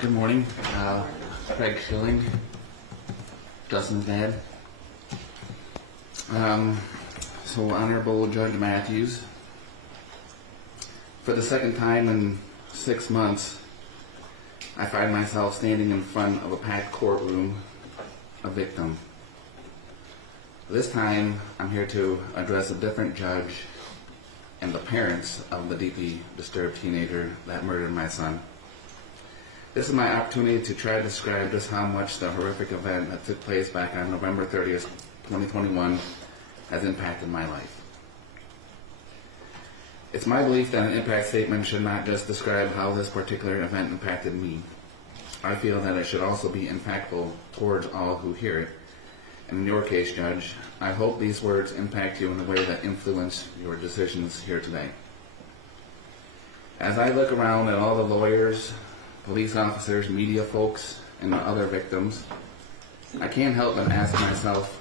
Good morning. Craig Schilling, Dustin's dad. So Honorable Judge Matthews, for the second time in 6 months, I find myself standing in front of a packed courtroom, a victim. This time, I'm here to address a different judge and the parents of the deeply disturbed teenager that murdered my son. This is my opportunity to try to describe just how much the horrific event that took place back on November 30th, 2021 has impacted my life. It's my belief that an impact statement should not just describe how this particular event impacted me. I feel that it should also be impactful towards all who hear it. And in your case, Judge, I hope these words impact you in a way that influence your decisions here today. As I look around at all the lawyers, police officers, media folks, and the other victims, I can't help but ask myself,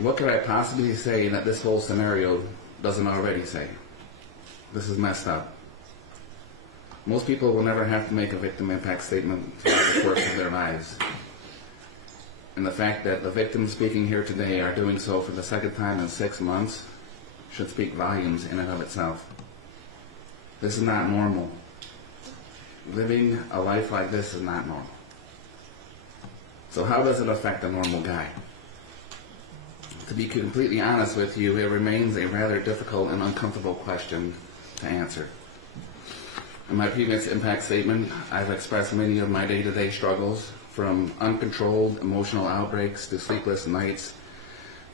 what could I possibly say that this whole scenario doesn't already say? This is messed up. Most people will never have to make a victim impact statement throughout the course of their lives. And the fact that the victims speaking here today are doing so for the second time in 6 months should speak volumes in and of itself. This is not normal. Living a life like this is not normal. So how does it affect a normal guy? To be completely honest with you, it remains a rather difficult and uncomfortable question to answer. In my previous impact statement, I've expressed many of my day-to-day struggles, from uncontrolled emotional outbreaks to sleepless nights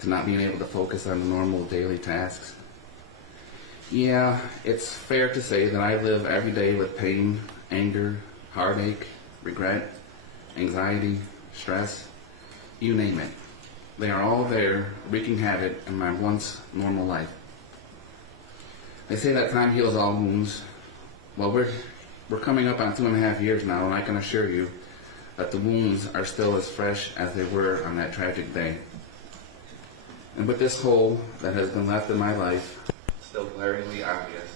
to not being able to focus on the normal daily tasks. Yeah, it's fair to say that I live every day with pain, anger, heartache, regret, anxiety, stress, you name it. They are all there, wreaking havoc in my once normal life. They say that time heals all wounds. Well, we're coming up on 2.5 years now, and I can assure you that the wounds are still as fresh as they were on that tragic day. And with this hole that has been left in my life still glaringly obvious,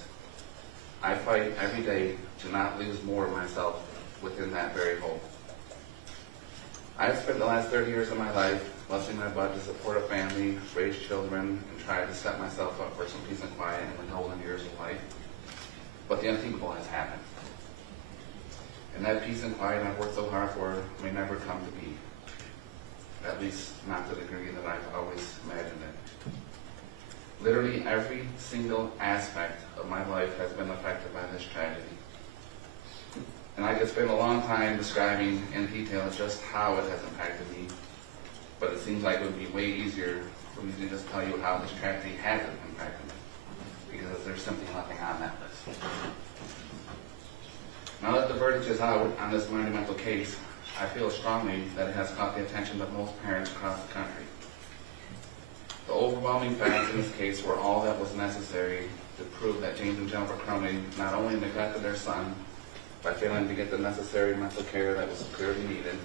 I fight every day to not lose more of myself within that very hole. I've spent the last 30 years of my life busting my butt to support a family, raise children, and try to set myself up for some peace and quiet in the golden years of life. But the unthinkable has happened. And that peace and quiet I've worked so hard for may never come to be. At least not to the degree that I've always imagined it. Literally every single aspect of my life has been affected by this tragedy. And I could spend a long time describing in detail just how it has impacted me, but it seems like it would be way easier for me to just tell you how this tragedy hasn't impacted me, because there's simply nothing on that list. Now that the verdict is out on this monumental case, I feel strongly that it has caught the attention of most parents across the country. The overwhelming facts in this case were all that was necessary to prove that James and Jennifer Cronin not only neglected their son by failing to get the necessary mental care that was clearly needed,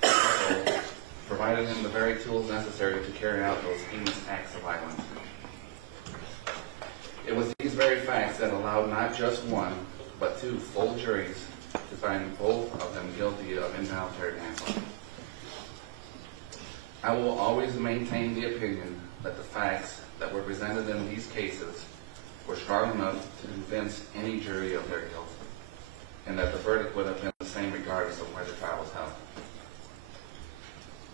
but also provided him the very tools necessary to carry out those heinous acts of violence. It was these very facts that allowed not just one, but 2 full juries to find both of them guilty of involuntary manslaughter. I will always maintain the opinion that the facts that were presented in these cases were strong enough to convince any jury of their guilt, and that the verdict would have been the same regardless of where the trial was held.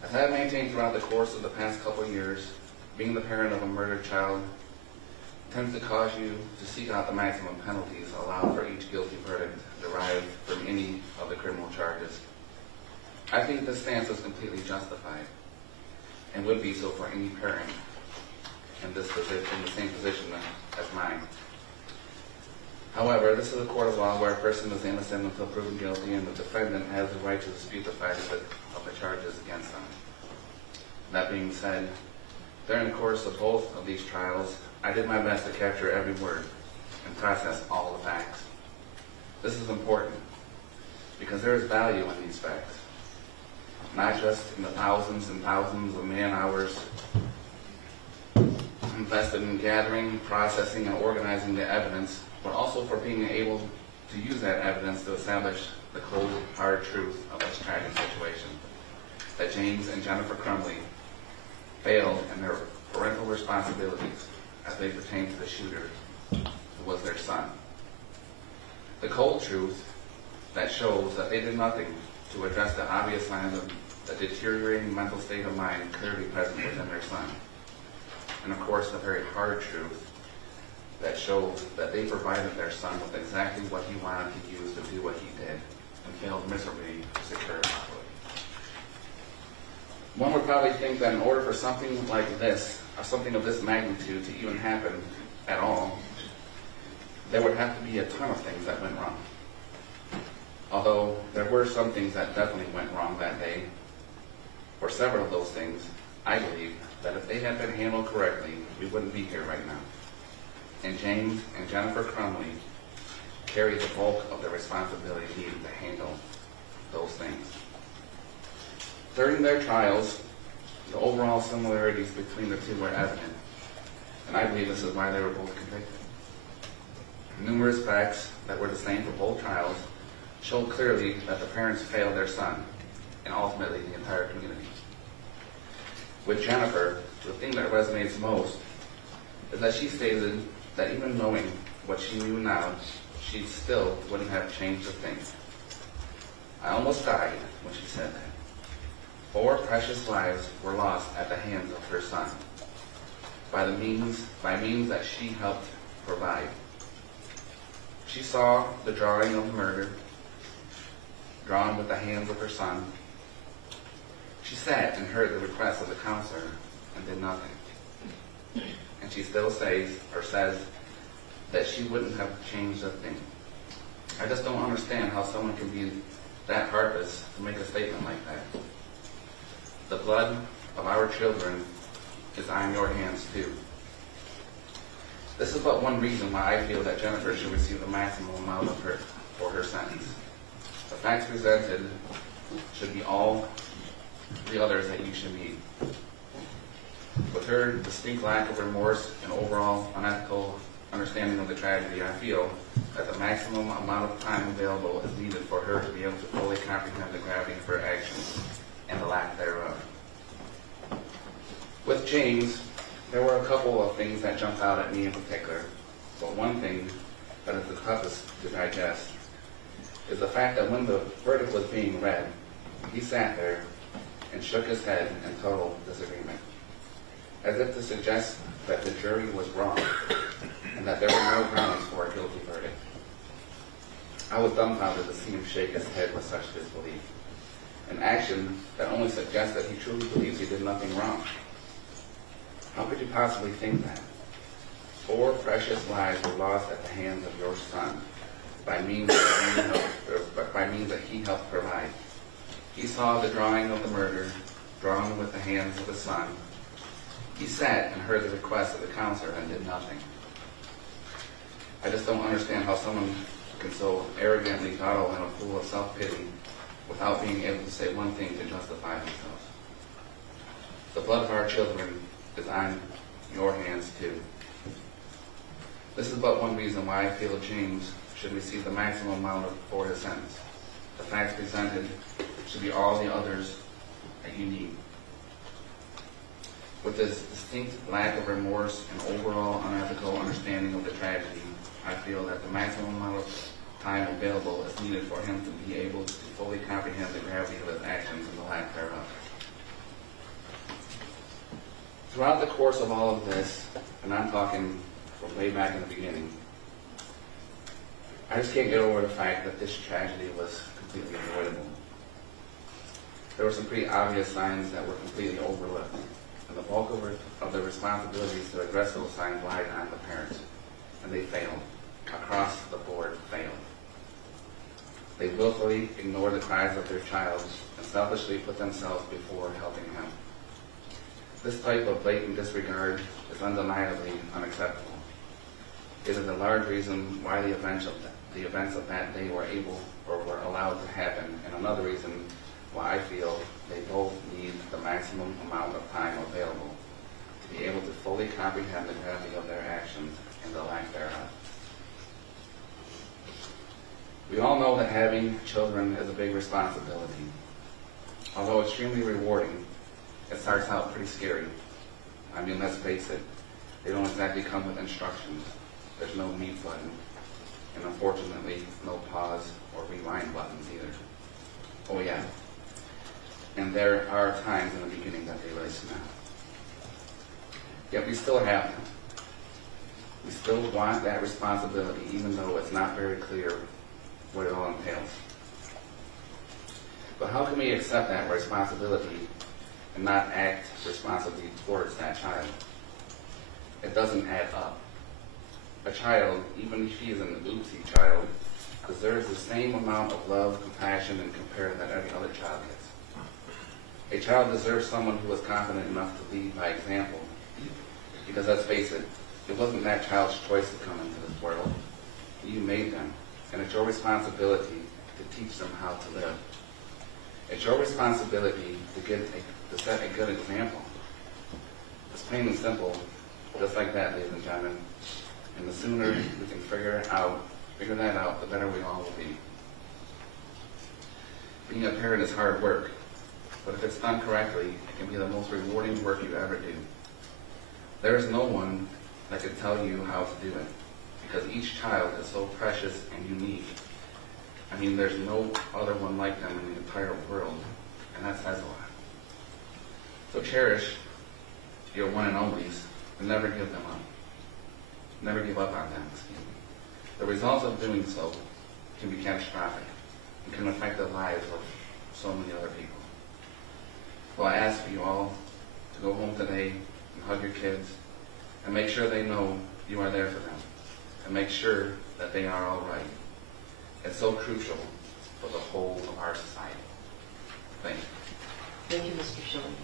As I have maintained throughout the course of the past couple of years, being the parent of a murdered child tends to cause you to seek out the maximum penalties allowed for each guilty verdict derived from any of the criminal charges. I think this stance is completely justified, and would be so for any parent in the same position as mine. However, this is a court of law where a person is innocent until proven guilty, and the defendant has the right to dispute the facts of the charges against them. That being said, during the course of both of these trials, I did my best to capture every word and process all the facts. This is important because there is value in these facts, not just in the thousands and thousands of man-hours invested in gathering, processing, and organizing the evidence, but also for being able to use that evidence to establish the cold, hard truth of this tragic situation, that James and Jennifer Crumley failed in their parental responsibilities as they pertain to the shooter, who was their son. The cold truth that shows that they did nothing to address the obvious signs of the deteriorating mental state of mind clearly present within their son. And of course, the very hard truth that shows that they provided their son with exactly what he wanted to use to do what he did, and failed miserably to secure it properly. One would probably think that in order for something like this, or something of this magnitude, to even happen at all, there would have to be a ton of things that went wrong. Although there were some things that definitely went wrong that day, for several of those things, I believe that if they had been handled correctly, we wouldn't be here right now. And James and Jennifer Crumley carried the bulk of the responsibility needed to handle those things. During their trials, the overall similarities between the two were evident, and I believe this is why they were both convicted. Numerous facts that were the same for both trials showed clearly that the parents failed their son, and ultimately the entire community. With Jennifer, the thing that resonates most is that she stated that even knowing what she knew now, she still wouldn't have changed a thing. I almost died when she said that. 4 precious lives were lost at the hands of her son, by means that she helped provide. She saw the drawing of the murder, drawn with the hands of her son. She sat and heard the request of the counselor and did nothing. And she still says that she wouldn't have changed a thing. I just don't understand how someone can be that heartless to make a statement like that. The blood of our children is on your hands too. This is but one reason why I feel that Jennifer should receive the maximum amount for her sentence. The facts presented should be all the others that you should need. With her distinct lack of remorse and overall unethical understanding of the tragedy, I feel that the maximum amount of time available is needed for her to be able to fully comprehend the gravity of her actions and the lack thereof. With James, there were a couple of things that jumped out at me in particular, but one thing that is the toughest to digest is the fact that when the verdict was being read, he sat there and shook his head in total disagreement, as if to suggest that the jury was wrong and that there were no grounds for a guilty verdict. I was dumbfounded to see him shake his head with such disbelief, an action that only suggests that he truly believes he did nothing wrong. How could you possibly think that? 4 precious lives were lost at the hands of your son by means that he helped provide. He saw the drawing of the murder drawn with the hands of his son. He sat and heard the request of the counselor and did nothing. I just don't understand how someone can so arrogantly dawdle in a pool of self-pity without being able to say one thing to justify themselves. The blood of our children is on your hands too. This is but one reason why I feel James should receive the maximum amount for his sentence. The facts presented should be all the others that you need. With this distinct lack of remorse and overall unethical understanding of the tragedy, I feel that the maximum amount of time available is needed for him to be able to fully comprehend the gravity of his actions and the lack thereof. Throughout the course of all of this, and I'm talking from way back in the beginning, I just can't get over the fact that this tragedy was completely avoidable. There were some pretty obvious signs that were completely overlooked, and the bulk of the responsibilities to address those signs lied on the parents, and they failed. Across the board, failed. They willfully ignored the cries of their child and selfishly put themselves before helping him. This type of blatant disregard is undeniably unacceptable. It is a large reason why the events of that day were able or were allowed to happen, and another reason why I feel they both need the maximum amount of time available to be able to fully comprehend the gravity of their actions and the lack thereof. We all know that having children is a big responsibility. Although extremely rewarding, it starts out pretty scary. I mean, let's face it, they don't exactly come with instructions. There's no mute button, and unfortunately, no pause or rewind buttons either. Oh yeah, and there are times in the beginning that they really snap. Yet we still have them. We still want that responsibility, even though it's not very clear what it all entails. But how can we accept that responsibility and not act responsibly towards that child? It doesn't add up. A child, even if he is an oopsie child, deserves the same amount of love, compassion, and care that every other child gets. A child deserves someone who is confident enough to lead by example. Because let's face it, it wasn't that child's choice to come into this world. You made them, and it's your responsibility to teach them how to live. It's your responsibility to set a good example. It's plain and simple, just like that, ladies and gentlemen. And the sooner we can figure that out, the better we all will be. Being a parent is hard work, but if it's done correctly, it can be the most rewarding work you ever do. There is no one that can tell you how to do it, because each child is so precious and unique. I mean, there's no other one like them in the entire world, and that says a lot. So cherish your one and onlys, and never give them up. Never give up on them, excuse me. The results of doing so can be catastrophic and can affect the lives of so many other people. So I ask you all to go home today and hug your kids and make sure they know you are there for them and make sure that they are all right. It's so crucial for the whole of our society. Thank you. Thank you, Mr. Schilling.